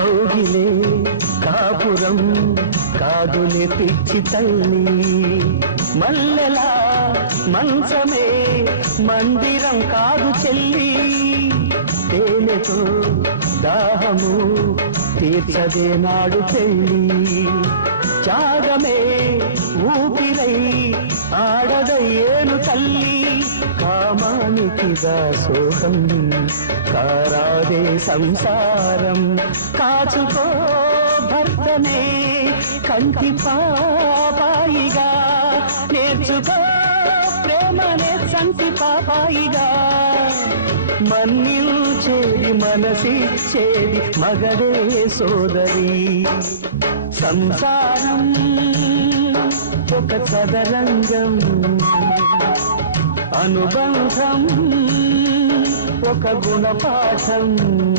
కౌగిలే కాపురం కాదులే పిచ్చి తల్లి, మల్లెలా మంచమే మందిరం కాదు చెల్లి, తేనెతో దాహము తీర్చదే నాడు పెళ్ళి, త్యాగమే ఊపిరై ఆడదయ్యేను తల్లి, కామానికి దాసోహం కారాదే సంసారం, కాచుకో భర్తనే కంటి పాపాయిగా, నేర్చుకో ప్రేమనే సంటి పాపాయిగా, మన్నించేది మనసిచ్చేది మగడే సోదరి, సంసారం ఒక చదరంగం, అనుబంధం ఒక గుణపాఠం.